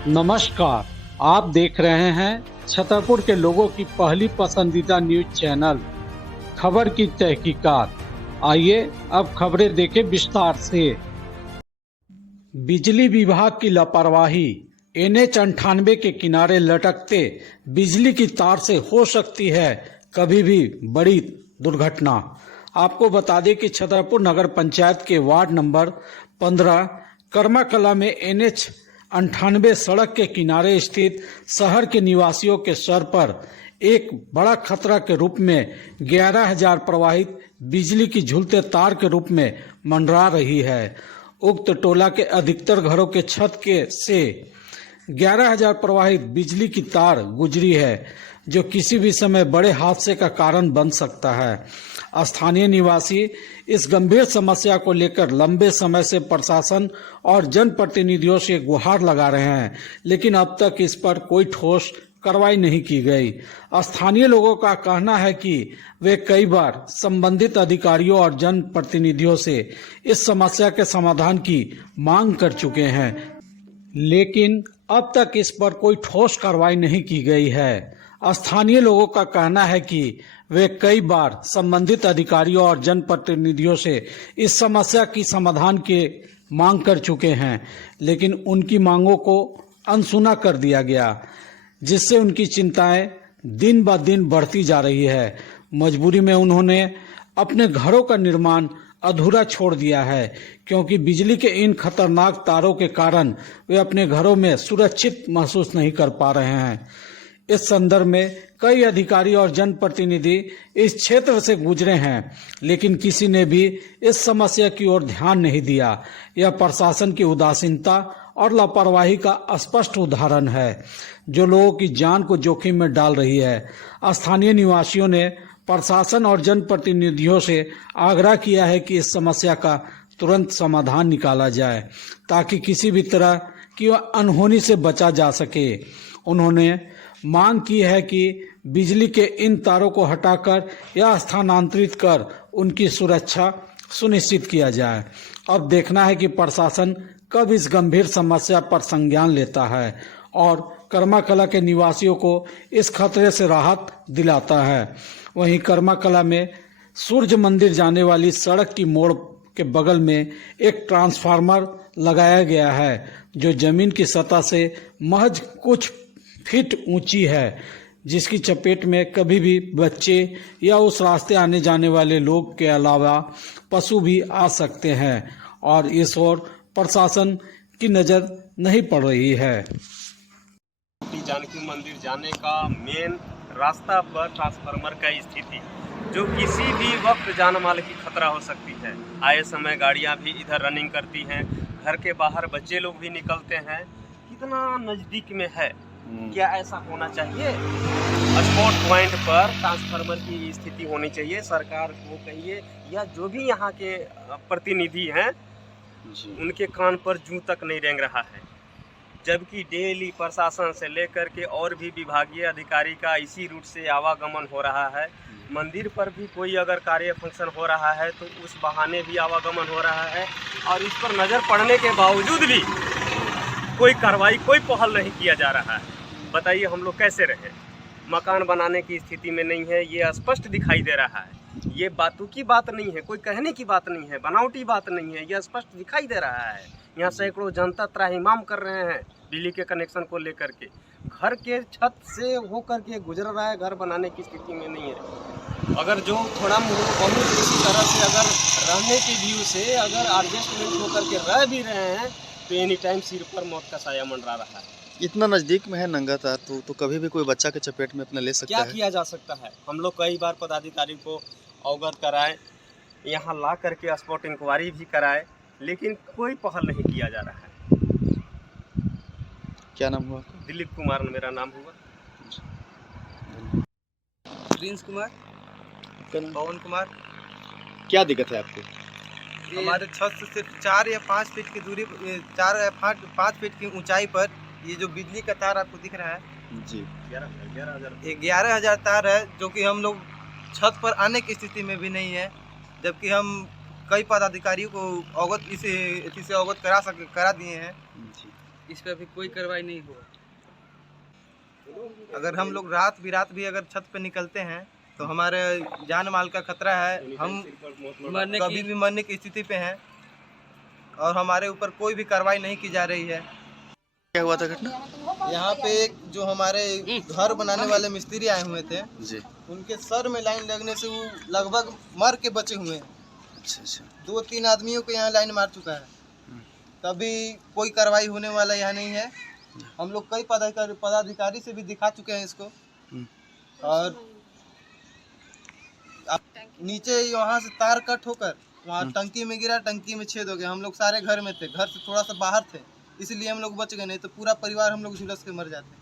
नमस्कार, आप देख रहे हैं छतरपुर के लोगों की पहली पसंदीदा न्यूज चैनल खबर की तहकीकात। आइए अब खबरें देखें विस्तार से। बिजली विभाग की लापरवाही, NH 98 के किनारे लटकते बिजली की तार से हो सकती है कभी भी बड़ी दुर्घटना। आपको बता दें कि छतरपुर नगर पंचायत के वार्ड नंबर 15 कर्माकला में NH 98 सड़क के किनारे स्थित शहर के निवासियों के सर पर एक बड़ा खतरा के रूप में 11,000 प्रवाहित बिजली की झूलते तार के रूप में मंडरा रही है। उक्त टोला के अधिकतर घरों के छत के से 11,000 प्रवाहित बिजली की तार गुजरी है, जो किसी भी समय बड़े हादसे का कारण बन सकता है। स्थानीय निवासी इस गंभीर समस्या को लेकर लंबे समय से प्रशासन और जनप्रतिनिधियों से गुहार लगा रहे हैं, लेकिन अब तक इस पर कोई ठोस कार्रवाई नहीं की गई। स्थानीय लोगों का कहना है कि वे कई बार संबंधित अधिकारियों और जनप्रतिनिधियों से इस समस्या के समाधान की मांग कर चुके हैं, लेकिन अब तक इस पर कोई ठोस कार्रवाई नहीं की गई है। स्थानीय लोगों का कहना है कि वे कई बार संबंधित अधिकारियों और जनप्रतिनिधियों से इस समस्या की समाधान की मांग कर चुके हैं, लेकिन उनकी मांगों को अनसुना कर दिया गया, जिससे उनकी चिंताएं दिन ब दिन बढ़ती जा रही है। मजबूरी में उन्होंने अपने घरों का निर्माण अधूरा छोड़ दिया है, क्योंकि बिजली के इन खतरनाक तारों के कारण वे अपने घरों में सुरक्षित महसूस नहीं कर पा रहे हैं। इस संदर्भ में कई अधिकारी और जनप्रतिनिधि इस क्षेत्र से गुजरे हैं, लेकिन किसी ने भी इस समस्या की ओर ध्यान नहीं दिया। यह प्रशासन की उदासीनता और लापरवाही का स्पष्ट उदाहरण है, जो लोगों की जान को जोखिम में डाल रही है। स्थानीय निवासियों ने प्रशासन और जनप्रतिनिधियों से आग्रह किया है कि इस समस्या का तुरंत समाधान निकाला जाए, ताकि किसी भी तरह की अनहोनी से बचा जा सके। उन्होंने मांग की है कि बिजली के इन तारों को हटाकर या स्थानांतरित कर उनकी सुरक्षा सुनिश्चित किया जाए। अब देखना है कि प्रशासन कब इस गंभीर समस्या पर संज्ञान लेता है और कर्माकला के निवासियों को इस खतरे से राहत दिलाता है। वहीं कर्माकला में सूर्य मंदिर जाने वाली सड़क की मोड़ के बगल में एक ट्रांसफार्मर लगाया गया है, जो जमीन की सतह से महज कुछ फीट ऊंची है, जिसकी चपेट में कभी भी बच्चे या उस रास्ते आने जाने वाले लोग के अलावा पशु भी आ सकते हैं, और इस ओर प्रशासन की नज़र नहीं पड़ रही है। जानकी मंदिर जाने का मेन रास्ता पर ट्रांसफार्मर का स्थिति, जो किसी भी वक्त जान माल की खतरा हो सकती है। आए समय गाड़ियां भी इधर रनिंग करती हैं, घर के बाहर बच्चे लोग भी निकलते हैं। कितना नज़दीक में है, क्या ऐसा होना चाहिए? स्पॉट पॉइंट पर ट्रांसफार्मर की स्थिति होनी चाहिए। सरकार को कहिए या जो भी यहाँ के प्रतिनिधि हैं, उनके कान पर जूं तक नहीं रेंग रहा है, जबकि डेली प्रशासन से लेकर के और भी विभागीय अधिकारी का इसी रूट से आवागमन हो रहा है। मंदिर पर भी कोई अगर कार्य फंक्शन हो रहा है तो उस बहाने भी आवागमन हो रहा है, और इस पर नज़र पड़ने के बावजूद भी कोई कार्रवाई, कोई पहल नहीं किया जा रहा है। बताइए हम लोग कैसे रहे? मकान बनाने की स्थिति में नहीं है, ये स्पष्ट दिखाई दे रहा है। ये बातों की बात नहीं है, कोई कहने की बात नहीं है, बनावटी बात नहीं है, ये स्पष्ट दिखाई दे रहा है। यहाँ सैकड़ों जनता त्राहिमाम कर रहे हैं बिजली के कनेक्शन को लेकर के। घर के छत से होकर के गुजर रहा है, घर बनाने की स्थिति में नहीं है। अगर जो थोड़ा बहुत किसी तरह से अगर रहने की व्यू से अगर एडजस्टमेंट होकर के रह भी रहे हैं, तो एनी टाइम सिर पर मौत का साया मंडरा रहा है। इतना नज़दीक में है नंगा तार, तो कभी भी कोई बच्चा के चपेट में अपना ले सकता है। क्या किया जा सकता है? हम लोग कई बार पदाधिकारी को अवगत कराए, यहाँ ला करके स्पॉट इंक्वायरी भी कराए, लेकिन कोई पहल नहीं किया जा रहा है। क्या नाम हुआ? दिलीप कुमार मेरा नाम हुआ। प्रिंस कुमार, पवन कुमार। क्या दिक्कत है आपको? हमारे छत से सिर्फ 4 या 5 फीट की दूरी, 4 या 5 फीट की ऊंचाई पर ये जो बिजली का तार आपको दिख रहा है जी, 11,000 तार है, जो कि हम लोग छत पर आने की स्थिति में भी नहीं है, जबकि हम कई पदाधिकारियों को अवगत इसे अवगत करा दिए हैं। इस पर अभी कोई कार्रवाई नहीं हुआ। अगर हम लोग रात बिरात भी अगर छत पे निकलते हैं तो हमारे जान माल का खतरा है, हम कभी भी मरने की स्थिति पे हैं और हमारे ऊपर कोई भी कार्रवाई नहीं की जा रही है। क्या हुआ था घटना? यहाँ पे एक जो हमारे घर बनाने वाले मिस्त्री आए हुए थे, जी। उनके सर में लाइन लगने से वो लगभग मर के बचे हुए हैं। अच्छा अच्छा। 2-3 आदमियों को यहाँ लाइन मार चुका है, तभी कोई कार्रवाई होने वाला यहाँ नहीं है। हम लोग कई पदाधिकारी से भी दिखा चुके हैं इसको, और नीचे वहाँ से तार कट होकर वहाँ टंकी में गिरा, टंकी में छेद हो गया। हम लोग सारे घर में थे, घर से थोड़ा सा बाहर थे, इसलिए हम लोग बच गए, नहीं तो पूरा परिवार हम लोग झुलस के मर जाते।